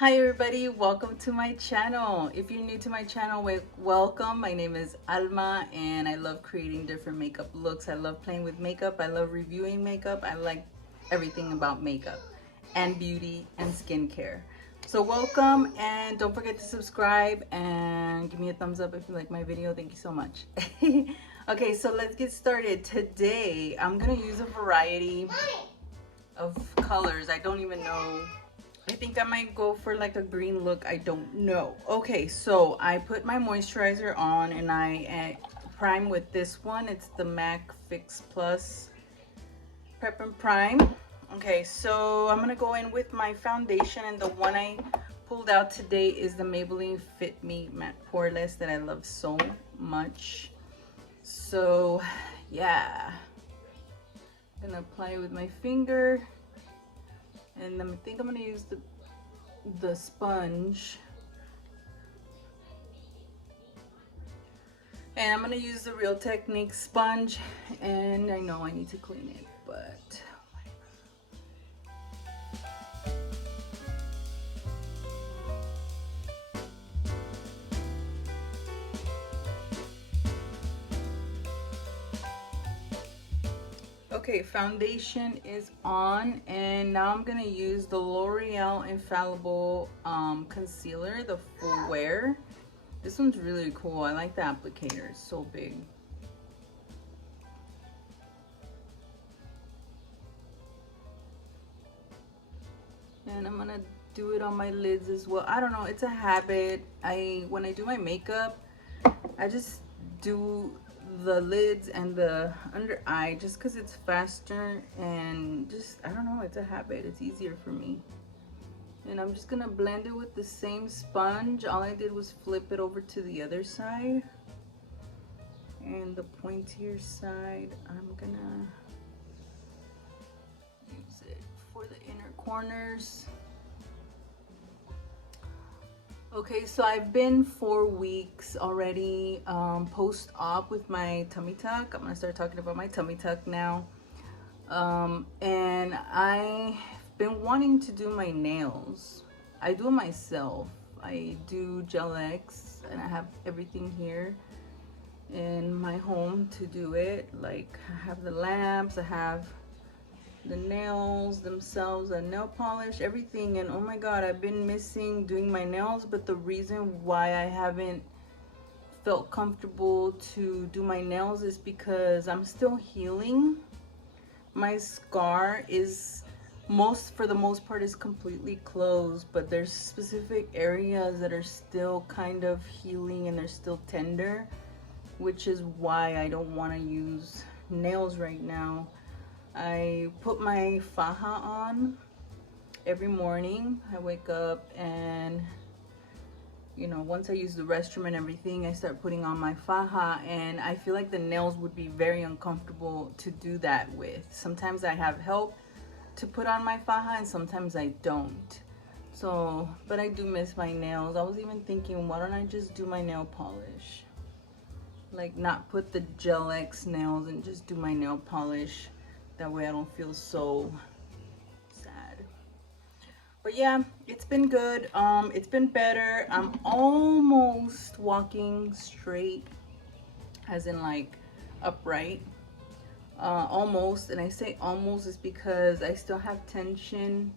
Hi everybody, welcome to my channel. If you're new to my channel, welcome. My name is Alma and I love creating different makeup looks. I love playing with makeup. I love reviewing makeup. I like everything about makeup and beauty and skincare. So welcome, and don't forget to subscribe and give me a thumbs up if you like my video. Thank you so much. Okay, so let's get started. Today I'm gonna use a variety of colors. I don't even know. I think I might go for like a green look. I don't know. Okay, so I put my moisturizer on and I prime with this one. It's the MAC Fix Plus Prep and Prime. Okay, so I'm gonna go in with my foundation, and the one I pulled out today is the Maybelline Fit Me Matte Poreless that I love so much. So yeah, I'm gonna apply it with my finger. And I think I'm gonna use the sponge, and I'm gonna use the Real Technique sponge, and I know I need to clean it, but okay, foundation is on, and now I'm gonna use the L'Oreal Infallible concealer, the full wear. This one's really cool. I like the applicator. It's so big. And I'm gonna do it on my lids as well. I don't know, it's a habit. When I do my makeup, I just do the lids and the under eye just because it's faster, and just, I don't know, it's a habit. It's easier for me. And I'm just gonna blend it with the same sponge. All I did was flip it over to the other side, and the pointier side I'm gonna use it for the inner corners. Okay, so I've been 4 weeks already post-op with my tummy tuck. I'm gonna start talking about my tummy tuck now. And I've been wanting to do my nails. I do it myself. I do Gel X, and I have everything here in my home to do it. Like, I have the lamps, I have the nails themselves, and nail polish, everything. And oh my god, I've been missing doing my nails. But the reason why I haven't felt comfortable to do my nails is because I'm still healing. My scar is for the most part is completely closed, but there's specific areas that are still kind of healing and they're still tender, which is why I don't want to use nails right now. I put my faja on every morning. I wake up, and you know, once I use the restroom and everything, I start putting on my faja, and I feel like the nails would be very uncomfortable to do that with. Sometimes I have help to put on my faja, and sometimes I don't. So, but I do miss my nails. I was even thinking, why don't I just do my nail polish? Like, not put the Gel X nails and just do my nail polish. That way I don't feel so sad. But yeah, it's been good. It's been better. I'm almost walking straight, as in like upright. Almost, and I say almost is because I still have tension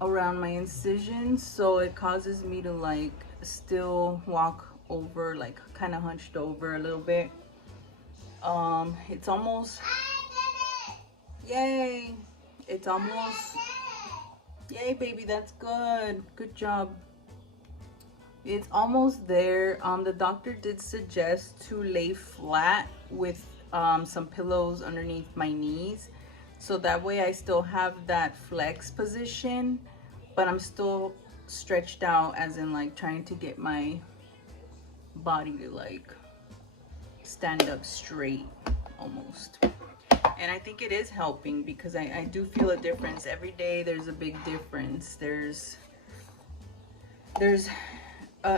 around my incision, so it causes me to like still walk over, like kind of hunched over a little bit. It's almost, yay, it's almost, yay baby, that's good, good job. It's almost there. The doctor did suggest to lay flat with some pillows underneath my knees, so that way I still have that flex position, but I'm still stretched out, as in like trying to get my body to like stand up straight almost. And I think it is helping, because I do feel a difference every day. There's a big difference. There's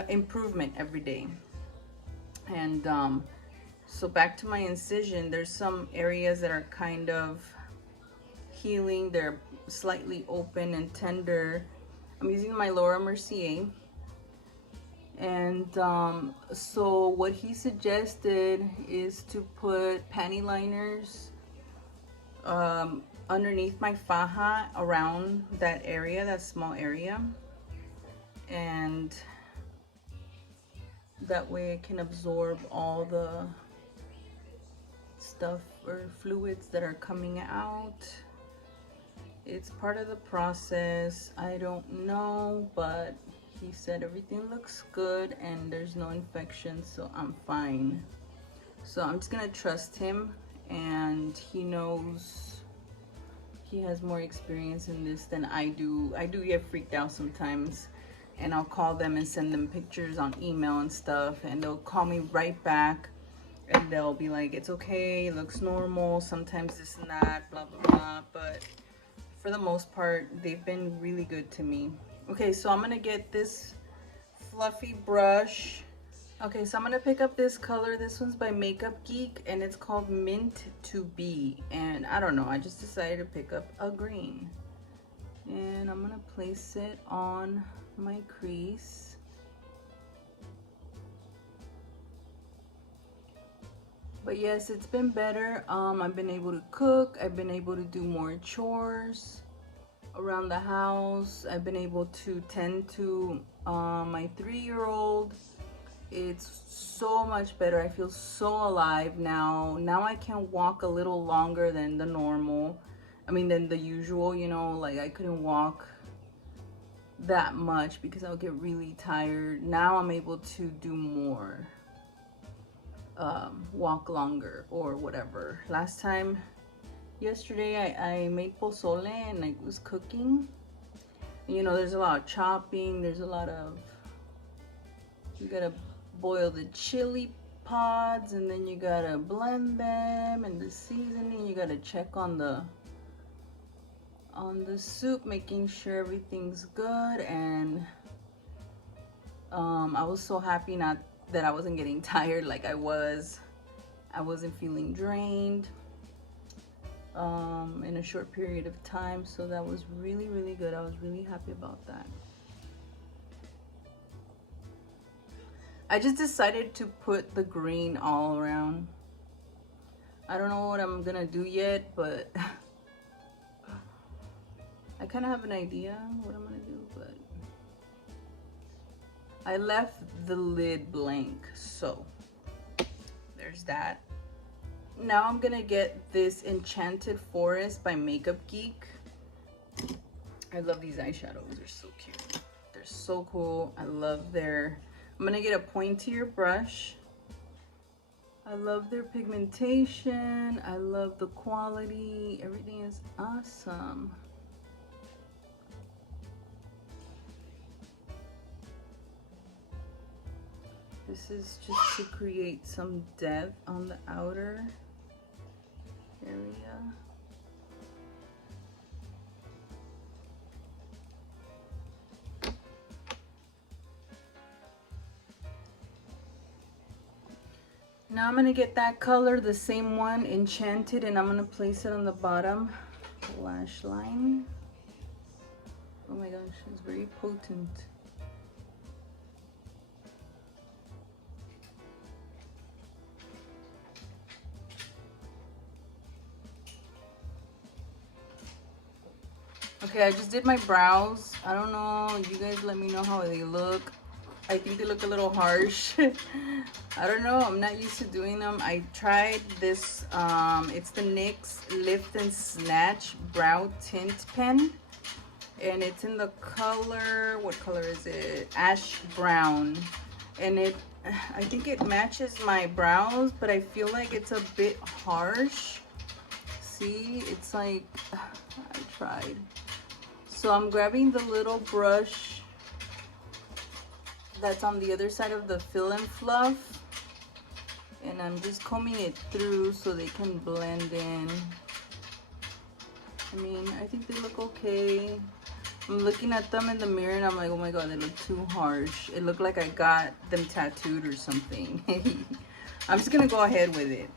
improvement every day. And so back to my incision, there's some areas that are kind of healing. They're slightly open and tender, I'm using my Laura Mercier. And so what he suggested is to put panty liners underneath my faja, around that area, that small area, and that way it can absorb all the stuff or fluids that are coming out. It's part of the process. I don't know, but he said everything looks good and there's no infection, so I'm fine. So I'm just gonna trust him, and he knows, he has more experience in this than I do. I do get freaked out sometimes, and I'll call them and send them pictures on email and stuff, and they'll call me right back and they'll be like, it's okay, it looks normal, sometimes this and that, blah blah blah. But for the most part, they've been really good to me. Okay, so I'm gonna get this fluffy brush. Okay, so I'm gonna pick up this color. This one's by Makeup Geek and it's called Mint to Be. And I don't know, I just decided to pick up a green. And I'm gonna place it on my crease. But yes, it's been better. I've been able to cook. I've been able to do more chores around the house. I've been able to tend to my 3-year-old. It's so much better. I feel so alive now. Now I can walk a little longer than the normal. I mean, than the usual, you know, like I couldn't walk that much because I would get really tired. Now I'm able to do more. Walk longer or whatever. Last time, yesterday, I made pozole and I was cooking. You know, there's a lot of chopping. There's a lot of, you gotta boil the chili pods and then you gotta blend them, and the seasoning, you gotta check on the soup, making sure everything's good. And I was so happy that I wasn't getting tired like I was. I wasn't feeling drained in a short period of time, so that was really, really good. I was really happy about that. I just decided to put the green all around. I don't know what I'm gonna do yet, but I kind of have an idea what I'm gonna do, but I left the lid blank, so there's that. Now I'm gonna get this Enchanted Forest by Makeup Geek. I love these eyeshadows, they're so cute. They're so cool. I love their, I'm gonna get a pointier brush. I love their pigmentation. I love the quality. Everything is awesome. This is just to create some depth on the outer area. Now I'm gonna get that color, the same one, Enchanted, and I'm gonna place it on the bottom lash line. Oh my gosh, it's very potent. Okay, I just did my brows. I don't know, you guys let me know how they look. I think they look a little harsh. I don't know, I'm not used to doing them. I tried this, it's the NYX Lift and Snatch Brow Tint Pen. And it's in the color, what color is it? Ash Brown. And I think it matches my brows, but I feel like it's a bit harsh. See, it's like, I tried. So I'm grabbing the little brush that's on the other side of the Fill and Fluff, and I'm just combing it through so they can blend in. I mean, I think they look okay. I'm looking at them in the mirror and I'm like, oh my god, they look too harsh. It looked like I got them tattooed or something. I'm just gonna go ahead with it.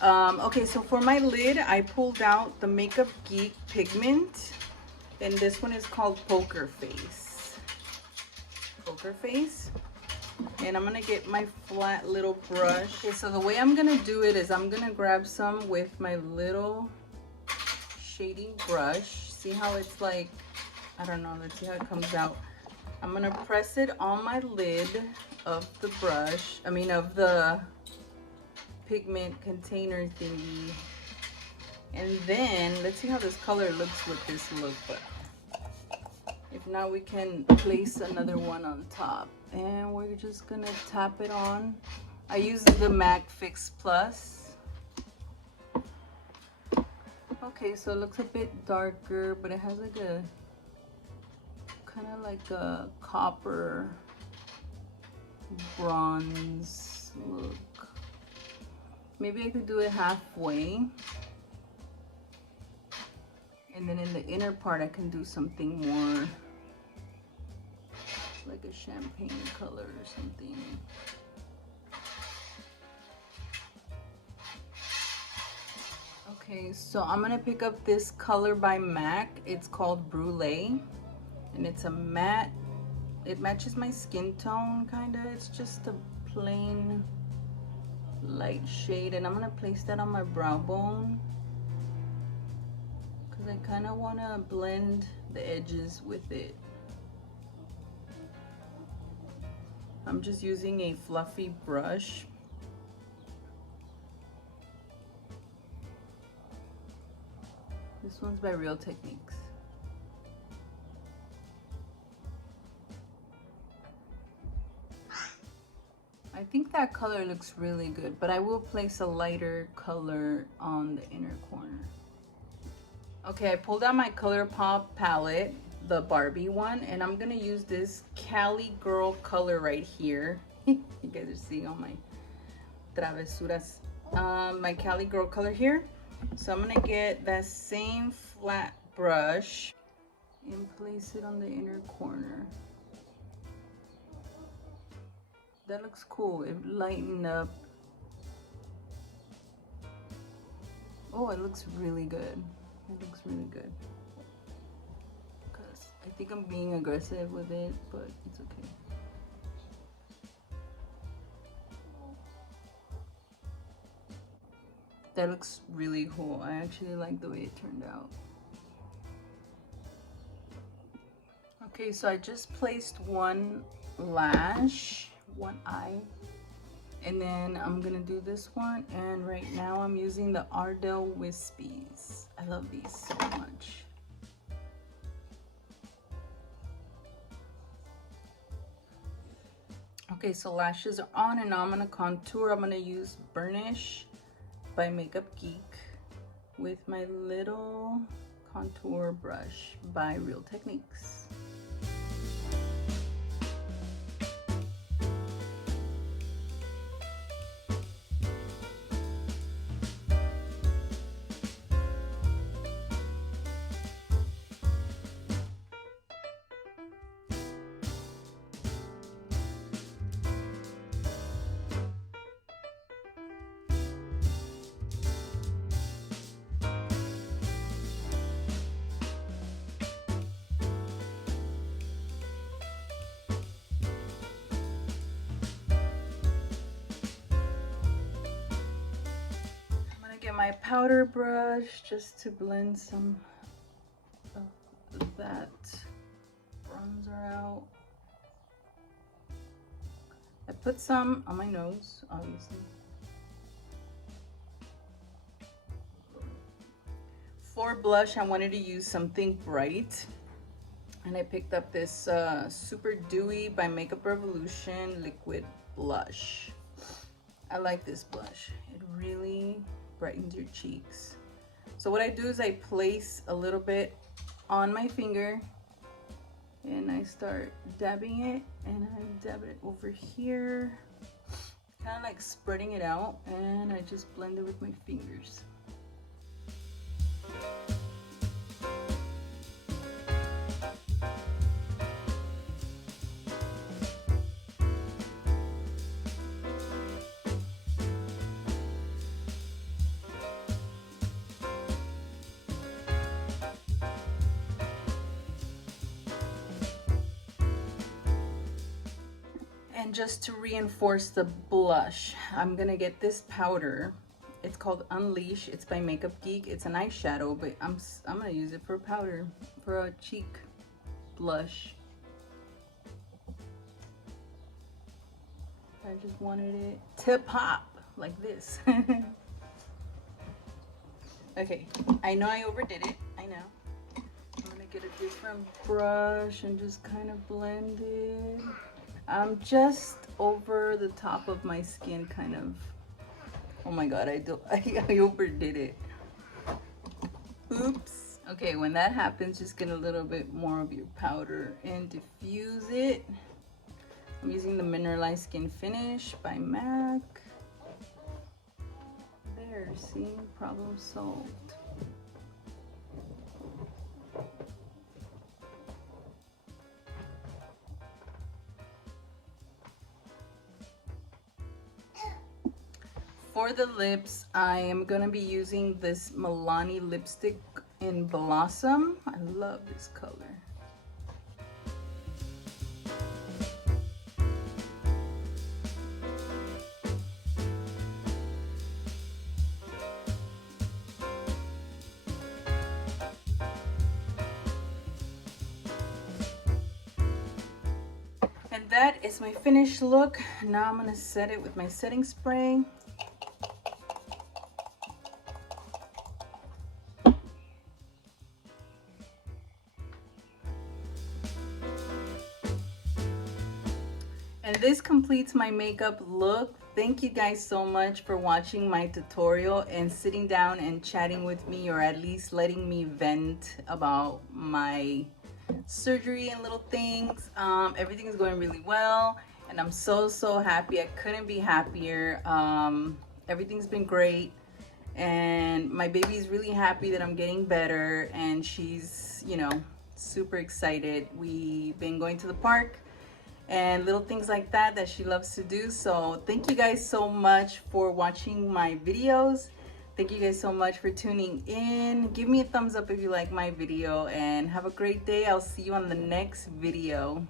Okay, so for my lid, I pulled out the Makeup Geek pigment, and this one is called Poker Face. poker face. And I'm gonna get my flat little brush. Okay, so the way I'm gonna do it is I'm gonna grab some with my little shading brush. See how it's like, I don't know, let's see how it comes out. I'm gonna press it on my lid of the brush, of the pigment container thingy. And then let's see how this color looks with this look, but if not, we can place another one on top. And we're just gonna tap it on. I use the MAC Fix Plus. Okay, so it looks a bit darker, but it has like a kind of like a copper bronze look. Maybe I could do it halfway. And then in the inner part, I can do something more like a champagne color or something. Okay, so I'm gonna pick up this color by MAC. It's called Brulee, and it's a matte. It matches my skin tone, kinda. It's just a plain light shade, and I'm gonna place that on my brow bone because I kind of want to blend the edges with it. I'm just using a fluffy brush. This one's by Real Techniques. I think that color looks really good, but I will place a lighter color on the inner corner. Okay, I pulled out my ColourPop palette, the Barbie one, and I'm gonna use this Cali Girl color right here. You guys are seeing all my travesuras. My Cali Girl color here. So I'm gonna get that same flat brush and place it on the inner corner. That looks cool. It lightened up. Oh, it looks really good. It looks really good. Because I think I'm being aggressive with it, but it's okay. That looks really cool. I actually like the way it turned out. Okay, so I just placed one lash, one eye, and then I'm gonna do this one, and right now I'm using the Ardell Wispies. I love these so much. Okay, so lashes are on, and now I'm gonna contour. I'm gonna use Burnish by Makeup Geek with my little contour brush by Real Techniques. Get my powder brush just to blend some of that bronzer out. I put some on my nose, obviously. For blush, I wanted to use something bright, and I picked up this Super Dewy by Makeup Revolution liquid blush. I like this blush. It really brightens your cheeks. So what I do is I place a little bit on my finger, and I start dabbing it, and I dab it over here, kind of like spreading it out, and I just blend it with my fingers. And just to reinforce the blush, I'm gonna get this powder. It's called Unleash. It's by Makeup Geek. It's an eyeshadow, but I'm gonna use it for powder, for a cheek blush. I just wanted it to pop like this. Okay, I know I overdid it. I know. I'm gonna get a different brush and just kind of blend it. I'm just over the top of my skin, kind of. Oh my god, I overdid it. Oops. Okay, when that happens, just get a little bit more of your powder and diffuse it. I'm using the Mineralized Skin Finish by MAC. There, see? Problem solved. For the lips, I am gonna be using this Milani lipstick in Blossom. I love this color. And that is my finished look. Now I'm gonna set it with my setting spray. And this completes my makeup look. Thank you guys so much for watching my tutorial and sitting down and chatting with me, or at least letting me vent about my surgery and little things. Everything is going really well and I'm so happy. I couldn't be happier. Everything's been great and my baby is really happy that I'm getting better, and she's, you know, super excited. We've been going to the park and little things like that that she loves to do. So thank you guys so much for watching my videos. Thank you guys so much for tuning in. Give me a thumbs up if you like my video and have a great day. I'll see you on the next video.